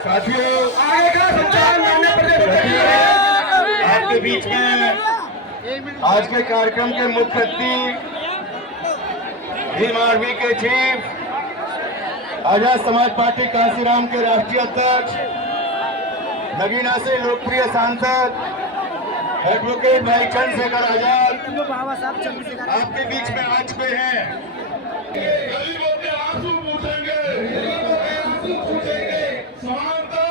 साथियों, आगे का संचालन माननीय प्रदेश आपके बीच में आज के कार्यक्रम के मुख्य अतिथि भीम आर्मी के चीफ, आजाद समाज पार्टी कांसीराम के राष्ट्रीय अध्यक्ष, नगीना से लोकप्रिय सांसद एडवोकेट भाई चंद्रशेखर आजाद आपके बीच में आ चुके हैं। गरीबों के आंसू पूछेंगे, समानता,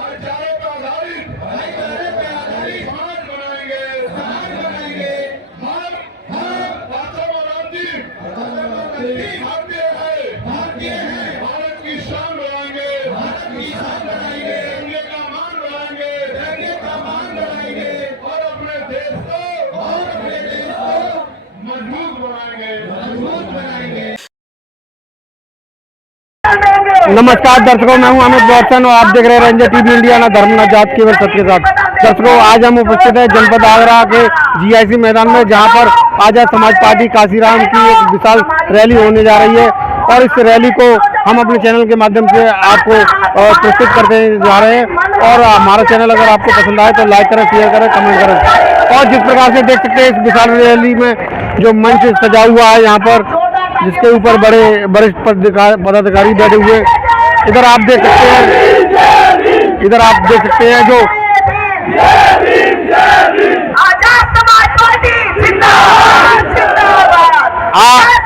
भाईचारे पर आधारित समाज बनाएंगे। हर वास्तव भारतीय है, भारत की शान बढ़ाएंगे, तिरंगे का मान बढ़ाएंगे और अपने देश को मजबूत बनाएंगे। नमस्कार दर्शकों, मैं हूं अमित दर्शन और आप देख रहे हैं रंजन टीवी इंडिया ना धर्म न जात केवल सत्य के साथ। दर्शकों, आज हम उपस्थित हैं जनपद आगरा के जीआईसी मैदान में, जहां पर आजाद समाज पार्टी कांसीराम की एक विशाल रैली होने जा रही है और इस रैली को हम अपने चैनल के माध्यम से आपको प्रस्तुत करते जा रहे हैं। और हमारा चैनल अगर आपको पसंद आए तो लाइक करें, शेयर करें, कमेंट करें। और जिस प्रकार से देख सकते हैं इस विशाल रैली में जो मंच सजा हुआ है यहाँ पर, जिसके ऊपर बड़े वरिष्ठ पदाधिकारी बैठे हुए, इधर आप देख सकते हैं जो आजाद समाज पार्टी जिंदाबाद,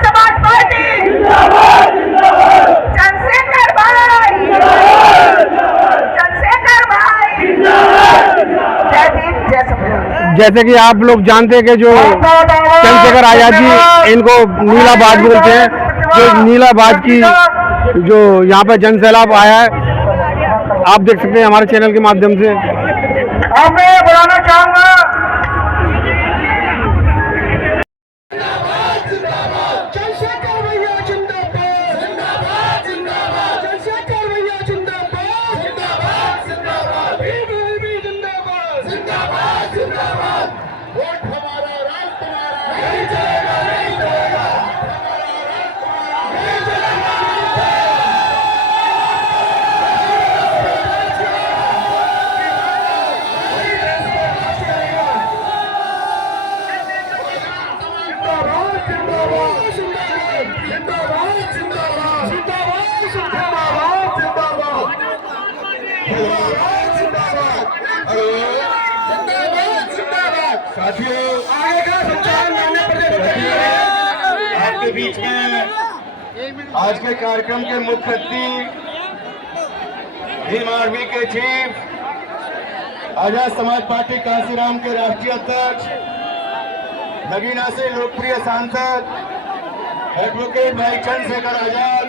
समाज पार्टी चंद्रशेखर भाई, जय भीम जय संविधान। जैसे कि आप लोग जानते हैं कि जो चंद्रशेखर आजाद जी, इनको नीलाबाज बोलते हैं। जो नीलाबाज की जो यहाँ पे जन सैलाब आया है, आप देख सकते हैं हमारे चैनल के माध्यम से। मैं बुलाना चाहूंगा चंद्रशेखर भैया जिंदाबाद, चंद्रशेखर भैया जिंदाबाद, जिंदाबाद। वोट हमारा, राज तुम्हारा, नहीं चलेगा, नहीं चलेगा। साथियों, आगे का संचालन माननीय प्रदेश आपके बीच में आज के कार्यक्रम के मुख्य अतिथि भीम आर्मी के चीफ, आजाद समाज पार्टी कांसीराम के राष्ट्रीय अध्यक्ष, नगीना से लोकप्रिय सांसद एडवोकेट भाई चंद्रशेखर आजाद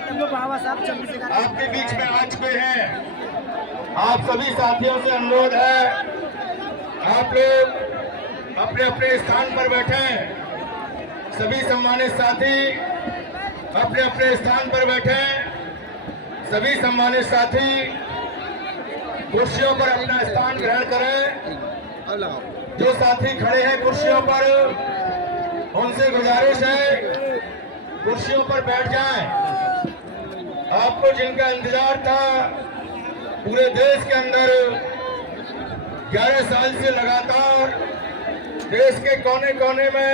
आपके बीच में आ चुके हैं। आप सभी साथियों से अनुरोध है, आप लोग अपने अपने स्थान पर बैठें। सभी सम्मानित साथी अपने अपने स्थान पर बैठें। सभी सम्मानित साथी कुर्सियों पर अपना स्थान ग्रहण करें। जो साथी खड़े हैं कुर्सियों पर, उनसे गुजारिश है कुर्सियों पर बैठ जाएं। आपको जिनका इंतजार था, पूरे देश के अंदर 11 साल से लगातार देश के कोने कोने में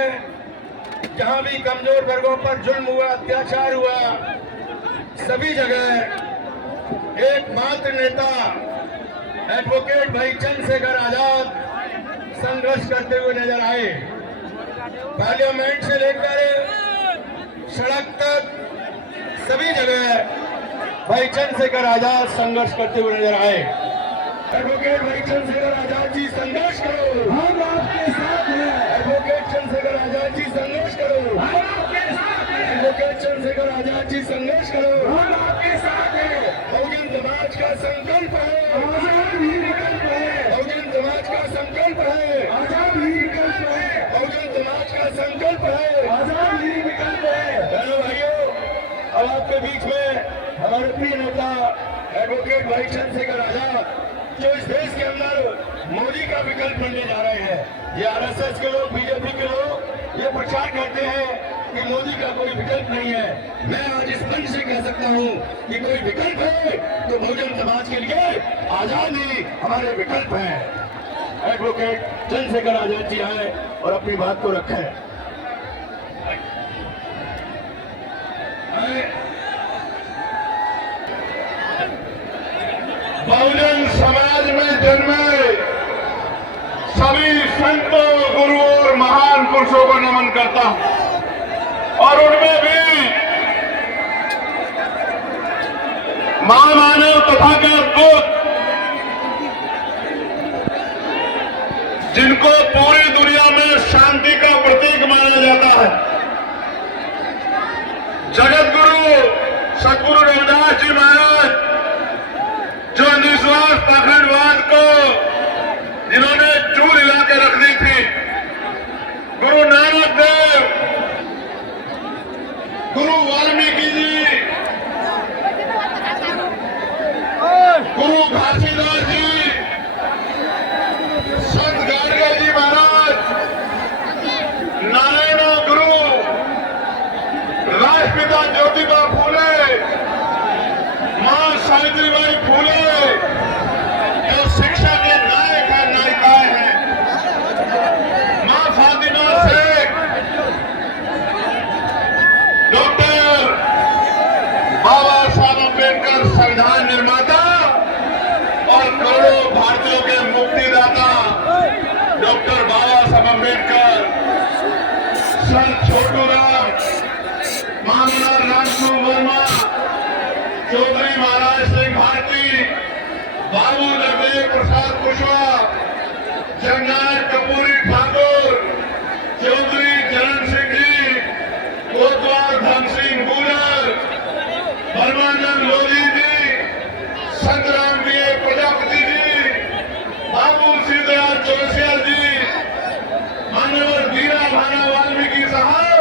जहां भी कमजोर वर्गों पर जुल्म हुआ, अत्याचार हुआ, सभी जगह एकमात्र नेता एडवोकेट भाई चंद्रशेखर आजाद संघर्ष करते हुए नजर आए। पार्लियामेंट से लेकर सड़क तक सभी जगह भाई चंद्रशेखर आजाद संघर्ष करते हुए नजर आए। एडवोकेट भाई चंद्रशेखर आजाद जी संघर्ष करो, हम आपके साथ हैं। एडवोकेट चंद्रशेखर आजाद जी संघर्ष करो, हम आपके साथ हैं। एडवोकेट चंद्रशेखर आजाद जी संघर्ष करो, हम आपके साथ हैं। बहुजन समाज का संकल्प है, आजाद ही विकल्प है। बहुजन समाज का संकल्प है, आजाद ही विकल्प है। बहुजन समाज का संकल्प है, आजाद ही विकल्प है। बहनों भाइयों, अब आपके बीच में हमारे प्रिय नेता एडवोकेट भाई चंद्रशेखर आजाद, जो इस देश के अंदर मोदी का विकल्प बनने जा रहे हैं। ये आरएसएस के लोग, बीजेपी के लोग ये प्रचार करते हैं कि मोदी का कोई विकल्प नहीं है। मैं आज इस मंच से कह सकता हूं कि कोई विकल्प है तो बहुजन समाज के लिए आजादी हमारे विकल्प है। एडवोकेट चंद्रशेखर आजाद जी आए और अपनी बात को रखें। बहुजन समाज में जन्मे सभी संतों, गुरुओं और महान पुरुषों को नमन करता हूं और उनमें भी महामानव तथागत बुद्ध, जिनको पूरी दुनिया में शांति का प्रतीक माना जाता है, जगत गुरु सतगुरु रविदास जी महाराज, जो निस्वार्थ पाखंडवाद को जिन्होंने चूर हिला के रख दी थी, गुरु नानक देव, गुरु वाल्मीकि जी, गुरु घासीदास जी, संत गाडगे जी महाराज, नारायण गुरु, राष्ट्रपिता ज्योतिबा फूले, मां सावित्रीबाई फूले, जो शिक्षा के नायक है, नायिकाएं हैं, मां फातिमा शेख, डॉक्टर बाबा साहब अम्बेडकर संविधान निर्माता और करोड़ों भारतीयों के मुक्तिदाता डॉक्टर बाबा साहब अम्बेडकर, संत छोटूराम, माननीय रामस्वरूप वर्मा, चौधरी महाराज सिंह भारती, बाबू जगदेव प्रसाद कुशवाहा, जननायक कपूरी ठाकुर, चौधरी चरण सिंह जी, कोतवाल धन सिंह गुर्जर, परमानंद लोधी जी, संतराम बी प्रजापति जी, बाबू सीताराम चौरसिया जी, मानवर दीना भाना वाल्मीकि साहब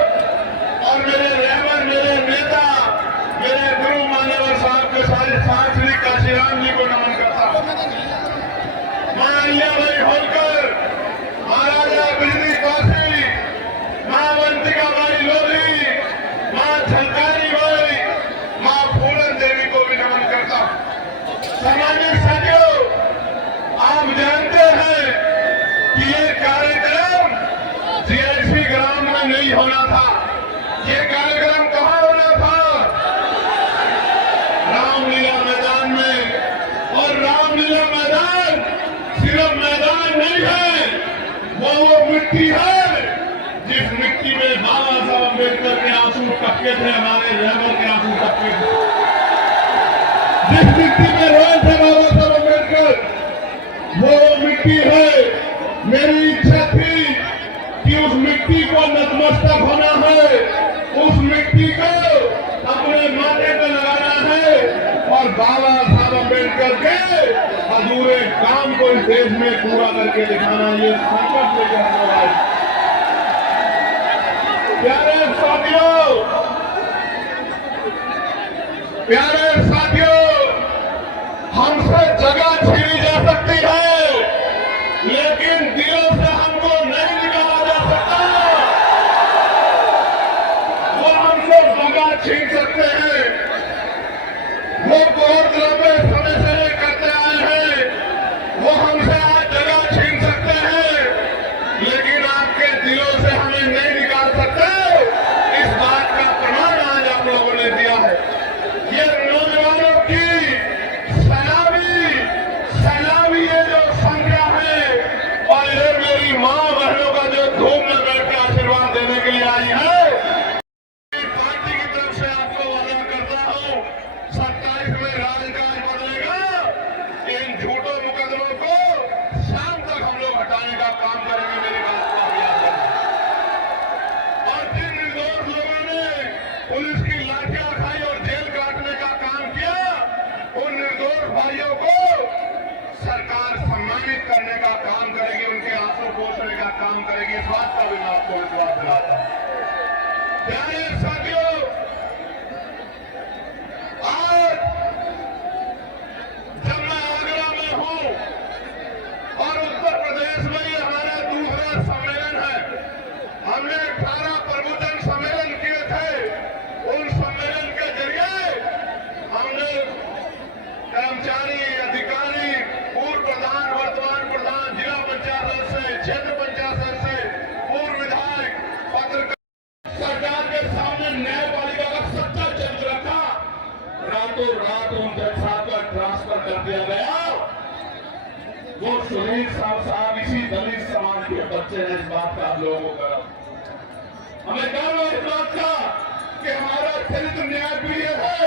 और मेरे रहबर, मेरे नेता, मेरे गुरु मान्यवर साहब के साथ श्री काशीराम जी को नमन करता हूं। मां अहिल्याबाई होलकर, महाराजा बिजली काशी, मां अवंतिकाबाई लोधी, मां झलकारी बाई, मां फूलन देवी को भी नमन करता हूं। सामान्य साथियों, आप जानते हैं कि ये कार्यक्रम जीएसपी ग्राउंड में नहीं होना था। ये कार्यक्रम कहाँ होना था? रामलीला मैदान में। और रामलीला मैदान सिर्फ मैदान नहीं है, वो मिट्टी है जिस मिट्टी में बाबा साहब अम्बेडकर के आंसू टपके थे, हमारे रहबर के आंसू टपके थे। जिस मिट्टी में रोए थे बाबा साहब अम्बेडकर, वो मिट्टी है। मेरी इच्छा थी कि उस मिट्टी को नतमस्तक होना है, उस मिट्टी को अपने माथे पे लगाना है और बाबा साहब अम्बेडकर के अधूरे काम को इस देश में पूरा करके दिखाना, ये संकल्प लेकर हम आए। प्यारे साथियों, प्यारे साथियों, हमसे जगह छीनी जा सकती है, लेकिन दिलों से हमको नहीं निकाला जा सकता। वो हमसे जगह छीन सकते हैं, वो बहुत लंबे समय से ये करते आए हैं, वो हमसे आज जगह छीन सकते हैं, लेकिन आपके दिलों से हमें नहीं निकाल सकते। इस बात का प्रमाण आज आप लोगों ने दिया है। ये नौजवानों की सैलावी ये जो संख्या है, और ये मेरी माँ बहनों का जो धूम में बैठ के आशीर्वाद देने के लिए आई है, पार्टी की तरफ से आपको वादा करता हूँ, 27 में राजकाज बदलेगा। इन झूठों मुकदमों को शाम तक हम लोग हटाने का काम करेंगे। मेरी बात को आप याद रखें। और जिन निर्दोष लोगों ने पुलिस की लाठियां खाई और जेल काटने का काम किया, उन निर्दोष भाइयों को सरकार सम्मानित करने का काम करेगी, उनके आंसू पोंछने का काम करेगी। इस बात का भी मैं आपको विश्वास दिलाता हूं। प्यारे साथियों, आज जब मैं आगरा में हूं और उत्तर प्रदेश में ये हमारा दूसरा सम्मेलन है, हमने 18 प्रबोधन सम्मेलन किया। कर्मचारी, अधिकारी, पूर्व प्रधान, वर्तमान प्रधान, जिला पंचायत सदस्य, क्षेत्र पंचायत सदस्य, पूर्व विधायक, पत्रकार, सरकार के सामने न्यायपालिका का सच्चा चरित्र रखा। रातों रात उन जज साहब का ट्रांसफर कर दिया गया। वो सुनील साहब इसी दलित समाज के बच्चे हैं। इस बात का आप लोगों को हमें गर्व है इस बात का कि हमारा चरित्र न्यायप्रिय है।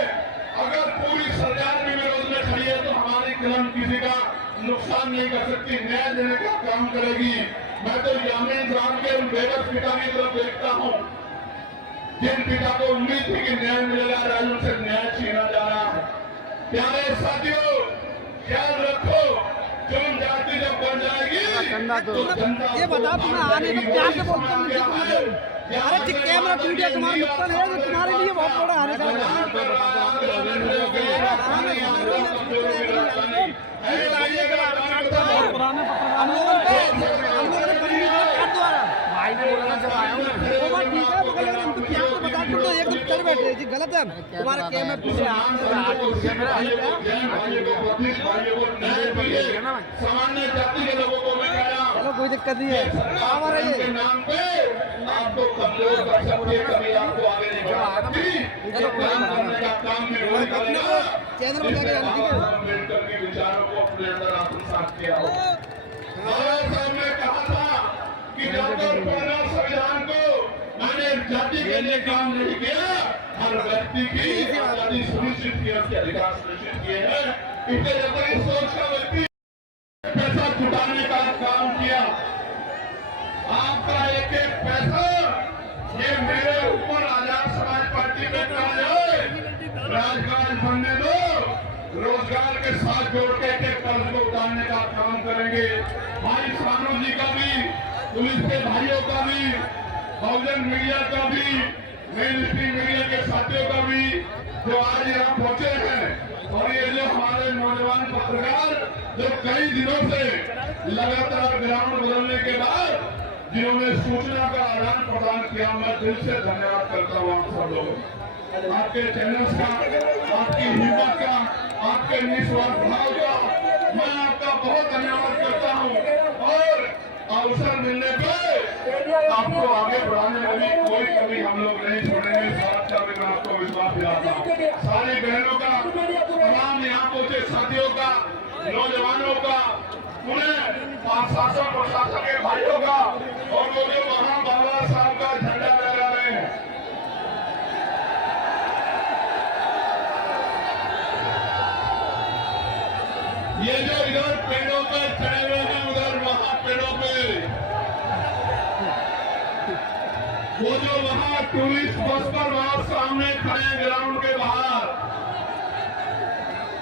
अगर पूरी सरकार भी विरोध में खड़ी है तो हमारी कलम किसी का नुकसान नहीं कर सकती, न्याय देने का काम करेगी। मैं तो यामीन साहब के उन बेबस पिता की तरफ देखता हूँ जिन पिता को उम्मीद थी कि न्याय मिलेगा, आज उनसे न्याय छीना जा रहा है। प्यारे साथियों, ख्याल रखो, चुन जाति जब बन जाएगी तो ये बताओ तुम्हें आने का प्यार से बोलते हैं। अरे ठीक कैमरा टूट गया, तुम्हारा नुकसान है जो तुम्हारे लिए बहुत बड़ा हानि का गलत है तुम्हारा कैमरा पीछे सामान्य जाति के लोगों को मैं कह रहा हूं, चलो कोई दिक्कत नहीं है। हमारा ये के नाम पे आपको कमजोर कर सकते, कभी आपको आगे नहीं बढ़ा सकती। काम करने का काम में वही करेगा। चैनल में जाके अम्बेडकर के विचारों को अपने अंदर आत्मसात किया हो। बाबा साहब ने कहा था कि जब तक पूर्ण संविधान को मैंने जाति के लिए काम नहीं किया, हर व्यक्ति की आजादी सुनिश्चित किया, उसके अधिकार सुनिश्चित किए हैं। इसलिए जब तक इस सोच का व्यक्ति पैसा जुटाने का काम किया, आपका एक एक पैसा ये मेरे ऊपर आजाद समाज पार्टी में कर जाए, राजकाज बनने दो, रोजगार के साथ जोड़ के कर्ज को उतारने का काम करेंगे। भाई सानू जी का भी, पुलिस के भाइयों का भी, बहुजन मीडिया का भी, मेन स्ट्रीम मीडिया के साथियों का भी जो आज यहाँ पहुंचे हैं, और ये जो हमारे नौजवान पत्रकार जो कई दिनों से लगातार ग्राउंड बदलने के बाद जिन्होंने सूचना का आदान प्रदान किया, मैं दिल से धन्यवाद करता हूँ आप सब लोगों, आपके चैनल्स का, आपकी हिम्मत का, आपके निस्वार्थ भाव का मैं आपका बहुत धन्यवाद करता हूँ। और अवसर मिलने पर आपको आगे बढ़ाने में भी कोई कमी हम लोग नहीं छोड़ेंगे। साथ साथ मैं आपको विश्वास दिलाता हूँ। सारी बहनों का, तमाम यहाँ पहुंचे साथियों का, नौजवानों का, उन्हें शासन प्रशासन के भाइयों का, और वो जो वहाँ बाबा साहब का झंडा लहरा रहे हैं, ये जो इधर पेड़ों पर चढ़े हुए हैं, उधर वहाँ पेड़ों पे वो जो वहाँ टूरिस्ट बस पर वहाँ सामने खड़े हैं ग्राउंड के बाहर,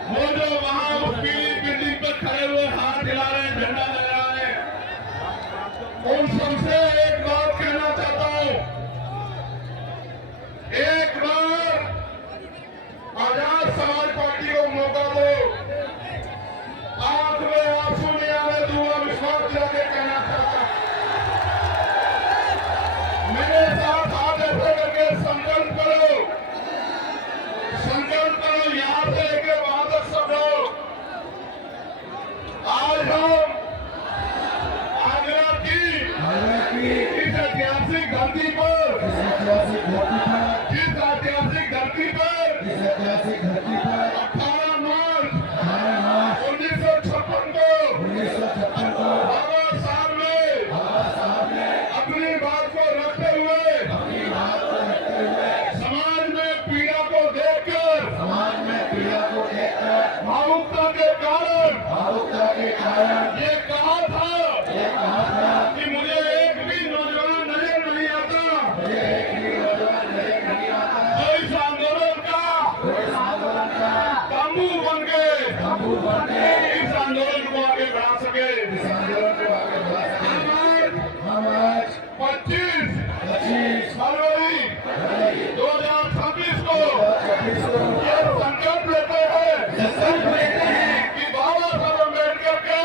वो जो वहाँ उस पीली बिल्डिंग पर खड़े हुए हाथ हिला रहे हैं, झंडा लहरा रहे हैं, उन सबसे एक बात कहना चाहता हूँ, एक बार आजाद समाज पार्टी को मौका दो। आंख में आंसू नहीं आने दूंगा, विश्वास दिला के कहना चाहता हूं। मेरे साथ हाथ ऐसे करके संकल्प करो, यहाँ से लेके वहां तक सब लोग। आज हम आगरा की इस ऐतिहासिक धरती पर, जिस ऐतिहासिक धरती पर 18 मार्च 1956 को बाबा साहब ने अपनी बात को रखते हुए समाज में पीड़ा को देखकर भावुकता के कारण ये कहा था कि मुझे एक भी नौजवान नजर नहीं आता। इस आंदोलन का तंबू बन के इस आंदोलन को आगे बढ़ा सके। हम आज 25 फरवरी 2026 को ये संकल्प लेते हैं कि बाबा साहब अम्बेडकर के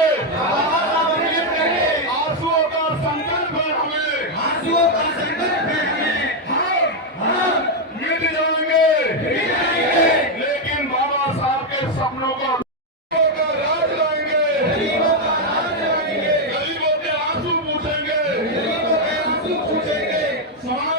आंसुओं का संकल्प है, हमें हम मिट जाएंगे, लेकिन बाबा साहब के सपनों को समाज